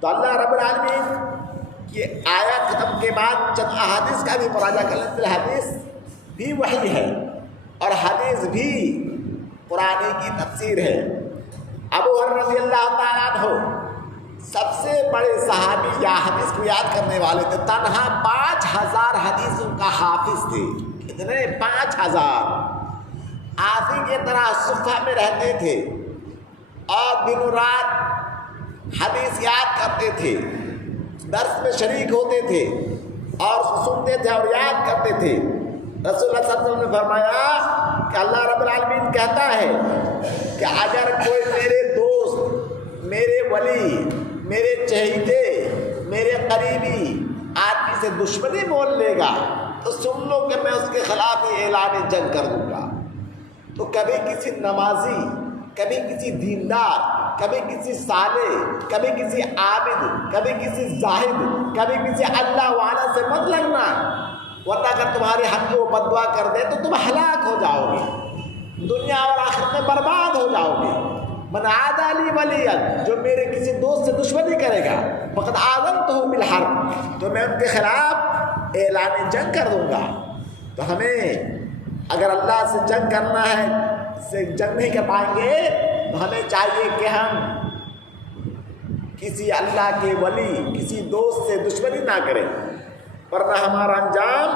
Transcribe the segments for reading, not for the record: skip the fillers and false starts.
تو اللہ رب العالمین کی آیت ختم کے بعد چند احادیث کا بھی مراجعہ کر لیں۔ حدیث بھی وحی ہے اور حدیث بھی قرآن کی تفسیر ہے۔ ابو ہریرہ رضی اللہ تعالیٰ عنہ سب سے بڑے صحابی یا حدیث کو یاد کرنے والے تھے، تنہا 5000 حدیثوں کا حافظ تھے۔ کتنے؟ 5000۔ آدھی کی طرح صفہ میں رہتے تھے اور دن و رات حدیث یاد کرتے تھے، درس میں شریک ہوتے تھے اور سنتے تھے اور یاد کرتے تھے۔ رسول اللہ صلی اللہ علیہ وسلم نے فرمایا کہ اللہ رب العالمین کہتا ہے کہ اگر کوئی میرے دوست، میرے ولی، میرے چہیتے، میرے قریبی آدمی سے دشمنی مول لے گا تو سن لو کہ میں اس کے خلاف ہی اعلان جنگ کر دوں گا۔ تو کبھی کسی نمازی، کبھی کسی دیندار، کبھی کسی صالح، کبھی کسی عابد، کبھی کسی زاہد، کبھی کسی اللہ والا سے مت لگنا، ورنہ اگر تمہارے حق میں وہ بددعا کر دے تو تم ہلاک ہو جاؤ گے، دنیا اور آخرت میں برباد ہو جاؤ گے۔ من عادی لی ولیا، جو میرے کسی دوست سے دشمنی کرے گا، فقد آذنتہ بالحرب، تو میں ان کے خلاف اعلان جنگ کر دوں گا۔ تو ہمیں اگر اللہ سے جنگ کرنا ہے، سے جنگ نہیں کر پائیں گے تو ہمیں چاہیے کہ ہم کسی اللہ کے ولی، کسی دوست سے دشمنی نہ کریں، ورنہ ہمارا انجام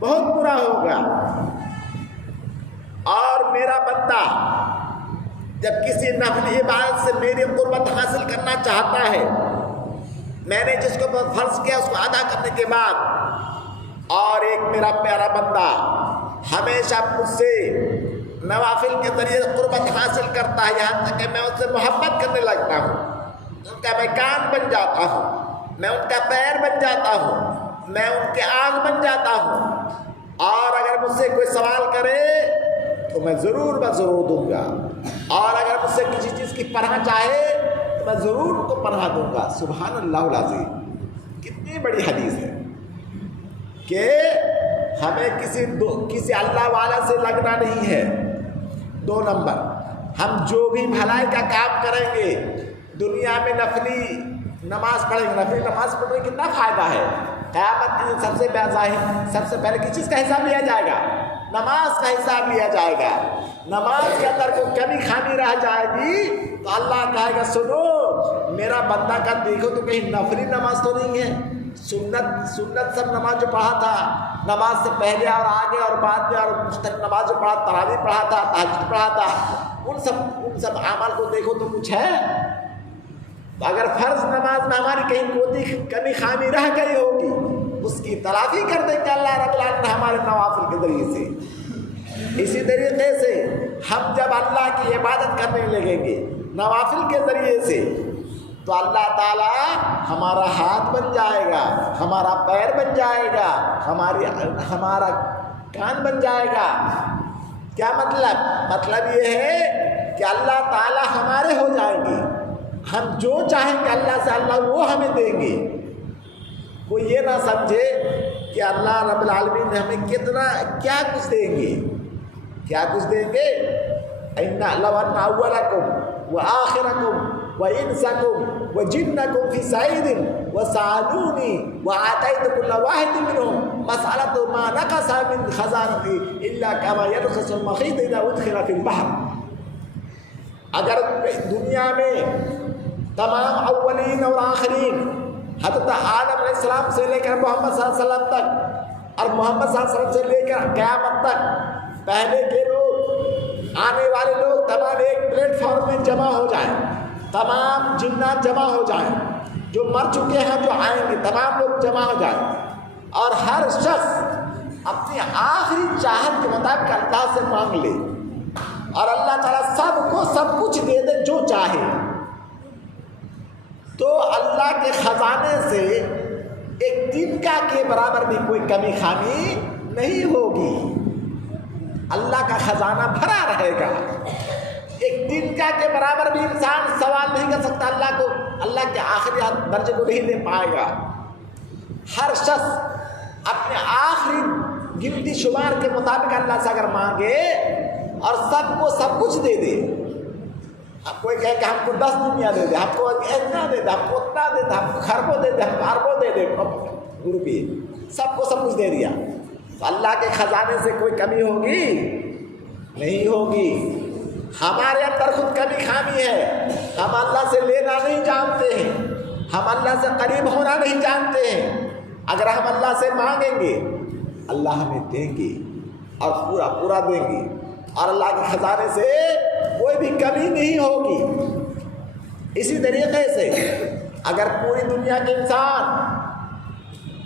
بہت برا ہوگا۔ اور میرا بندہ جب کسی نفلی عبادت سے میری قربت حاصل کرنا چاہتا ہے، میں نے جس کو فرض کیا اس کو ادا کرنے کے بعد، اور ایک میرا پیارا بندہ ہمیشہ مجھ سے نوافل کے ذریعے قربت حاصل کرتا ہے، یہاں تک کہ میں اس سے محبت کرنے لگتا ہوں، ان کا میں کان بن جاتا ہوں، میں ان کا پیر بن جاتا ہوں، میں ان کے آنکھ بن جاتا ہوں، اور اگر مجھ سے کوئی سوال کرے تو میں ضرور دوں گا، اور اگر مجھ سے کسی چیز کی پناہ چاہے تو میں ضرور ان کو پناہ دوں گا۔ سبحان اللہ العظیم، کتنی بڑی حدیث ہے کہ ہمیں کسی اللہ والا سے لگنا نہیں ہے۔ 2 نمبر، ہم جو بھی بھلائی کا کام کریں گے، دنیا میں نفلی نماز پڑھیں گے، نفلی نماز پڑھنے میں کتنا فائدہ ہے۔ قیامت کے دن سب سے پہلے کس چیز کا حساب لیا جائے گا؟ نماز کا حساب لیا جائے گا۔ نماز کے اندر کوئی کمی خامی رہ جائے گی تو اللہ کہے گا سنو میرا بندہ کا دیکھو تو کہیں نفلی نماز تو نہیں ہے، سنت سب نماز جو پڑھا تھا، نماز سے پہلے اور آگے اور بعد میں، اور مستقل نماز جو پڑھا، تراویح پڑھا تھا، تہجد پڑھا تھا، ان سب اعمال کو دیکھو تو کچھ ہے۔ اگر فرض نماز میں ہماری کہیں کوئی کمی خامی رہ گئی ہوگی، اس کی تلافی کر دیں گے اللہ رب العالمین ہمارے نوافل کے ذریعے سے۔ اسی طریقے سے ہم جب اللہ کی عبادت کرنے لگیں گے نوافل کے ذریعے سے، تو اللہ تعالیٰ ہمارا ہاتھ بن جائے گا، ہمارا پیر بن جائے گا، ہمارا کان بن جائے گا۔ کیا مطلب یہ ہے کہ اللہ تعالیٰ ہمارے ہو جائیں گے، ہم جو چاہیں گے اللہ سے اللہ وہ ہمیں دیں گے۔ کوئی یہ نہ سمجھے کہ اللہ رب العالمین ہمیں کیا کچھ دیں گے، کیا کچھ دیں گے۔ لَوْ أَنَّ أَوَّلَكُمْ وَآخِرَكُمْ وَإِنسَكُمْ وَجِنَّكُمْ فِي سَعِيدٍ وَسَأَلُونِي وَآتَيْتُ كُلَّ وَاحِدٍ مِّنْهُمْ مَسْأَلَةً مَا نَقَصَ مِنْ خَزَائِنِي إِلَّا كَمَا يَنْقُصُ الْمَخِيطُ إِذَا أُدْخِلَ فِي الْبَحْرِ۔ اگر دنیا میں تمام اولین اور آخرین، حضرت آدم علیہ السلام سے لے کر محمد صلی اللہ علیہ وسلم تک، اور محمد صلی اللہ علیہ وسلم سے لے کر قیامت تک، پہلے کے لوگ، آنے والے لوگ تمام ایک پلیٹ فارم میں جمع ہو جائیں، تمام جنات جمع ہو جائیں، جو مر چکے ہیں جو آئیں گے تمام لوگ جمع ہو جائیں، اور ہر شخص اپنی آخری چاہت کے مطابق اللہ سے مانگ لے، اور اللہ تعالیٰ سب کو سب کچھ دے دے جو چاہے، تو اللہ کے خزانے سے ایک تنکا کے برابر بھی کوئی کمی خامی نہیں ہوگی۔ اللہ کا خزانہ بھرا رہے گا، ایک تنکا کے برابر بھی انسان سوال نہیں کر سکتا اللہ کو، اللہ کے آخری درجے کو نہیں لے پائے گا۔ ہر شخص اپنے آخری گنتی شمار کے مطابق اللہ سے اگر مانگے اور سب کو سب کچھ دے دے، اب کوئی کہے کہ ہم کو 10 دنیا دے دے، ہم کو اتنا دے دے، ہم کو اتنا دے دے، ہم کو خربوں دے دے، ہم کو اربوں دے دے، روپیے سب کو سب کچھ دے دیا، تو اللہ کے خزانے سے کوئی کمی ہوگی؟ نہیں ہوگی۔ ہمارے اندر خود کمی خامی ہے، ہم اللہ سے لینا نہیں جانتے ہیں، ہم اللہ سے قریب ہونا نہیں جانتے ہیں۔ اگر ہم اللہ سے مانگیں گے اللہ ہمیں دیں گے اور پورا پورا دیں گے، اور اللہ کے خزانے سے کوئی بھی کمی نہیں ہوگی۔ اسی طریقے سے اگر پوری دنیا کے انسان،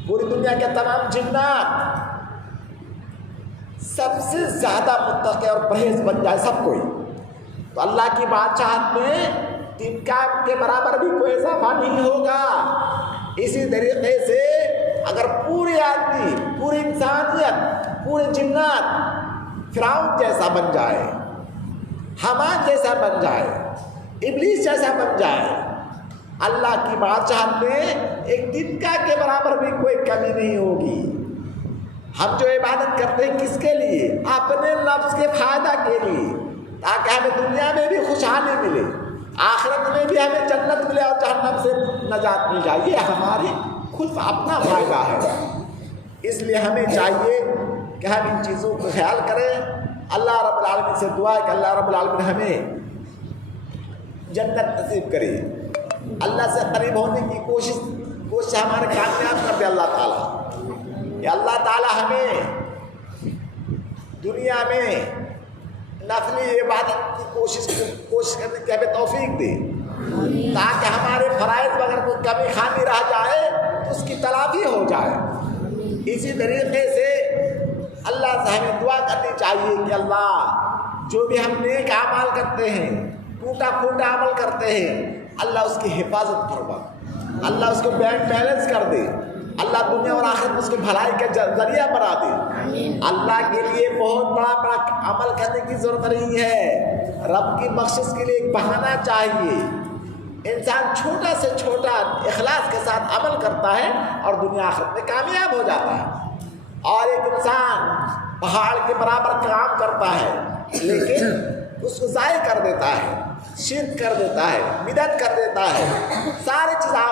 پوری دنیا کے تمام جنات سب سے زیادہ متقی اور پرہیز بن جائے سب کوئی، تو اللہ کی بادشاہت میں تنکا کے برابر بھی کوئی اضافہ نہیں ہوگا۔ اسی طریقے سے اگر پورے آدمی، پوری انسانیت، پورے جنات فرعون جیسا بن جائے، حمان جیسا بن جائے، ابلیس جیسا بن جائے، اللہ کی بادشاہت میں ایک تنکا کے برابر بھی کوئی کمی نہیں ہوگی۔ ہم جو عبادت کرتے ہیں کس کے لیے؟ اپنے نفس کے فائدہ کے لیے، تاکہ ہمیں دنیا میں بھی خوشحالی ملے، آخرت میں بھی ہمیں جنت ملے اور جہنم سے نجات مل جائے۔ یہ ہماری خود اپنا فائدہ ہے۔ اس لیے ہمیں چاہیے کہ ہم ان چیزوں کو خیال کریں۔ اللہ رب العالمین سے دعا ہے کہ اللہ رب العالمین ہمیں جنت نصیب کرے، اللہ سے قریب ہونے کی کوشش ہمارے کامیاب کر دے اللہ تعالیٰ۔ کہ اللہ تعالیٰ ہمیں دنیا میں نفلی عبادت کی کوشش کرنے کی ہمیں توفیق دے، تاکہ ہمارے فرائض میں اگر کوئی کمی خامی رہ جائے تو اس کی تلافی ہو جائے۔ اسی طریقے سے اللہ سے ہمیں دعا کرنی چاہیے کہ اللہ جو بھی ہم نیک اعمال کرتے ہیں، ٹوٹا پھوٹا عمل کرتے ہیں، اللہ اس کی حفاظت فرما، اللہ اس کو بینک بیلنس کر دے، اللہ دنیا اور آخرت میں اس کی بھلائی کا ذریعہ بنا دے۔ اللہ کے لیے بہت بڑا عمل کرنے کی ضرورت نہیں ہے، رب کی بخشش کے لیے ایک بہانہ چاہیے۔ انسان چھوٹا سے چھوٹا اخلاص کے ساتھ عمل کرتا ہے اور دنیا آخرت میں کامیاب ہو جاتا ہے۔ اور ایک انسان پہاڑ کے برابر کام کرتا ہے لیکن اس کو ضائع کر دیتا ہے، شرک کر دیتا ہے، بدعت کر دیتا ہے، سارے چیزیں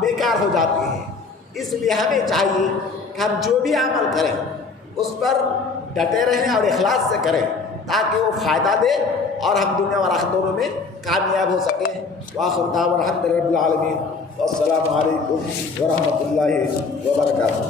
بیکار ہو جاتی ہیں۔ اس لیے ہمیں چاہیے کہ ہم جو بھی عمل کریں اس پر ڈٹے رہیں اور اخلاص سے کریں، تاکہ وہ فائدہ دے اور ہم دنیا اور آخرت دونوں میں کامیاب ہو سکیں۔ وآخر دعوانا الحمد للہ رب العالمین، والسلام علیکم ورحمۃ اللہ وبرکاتہ۔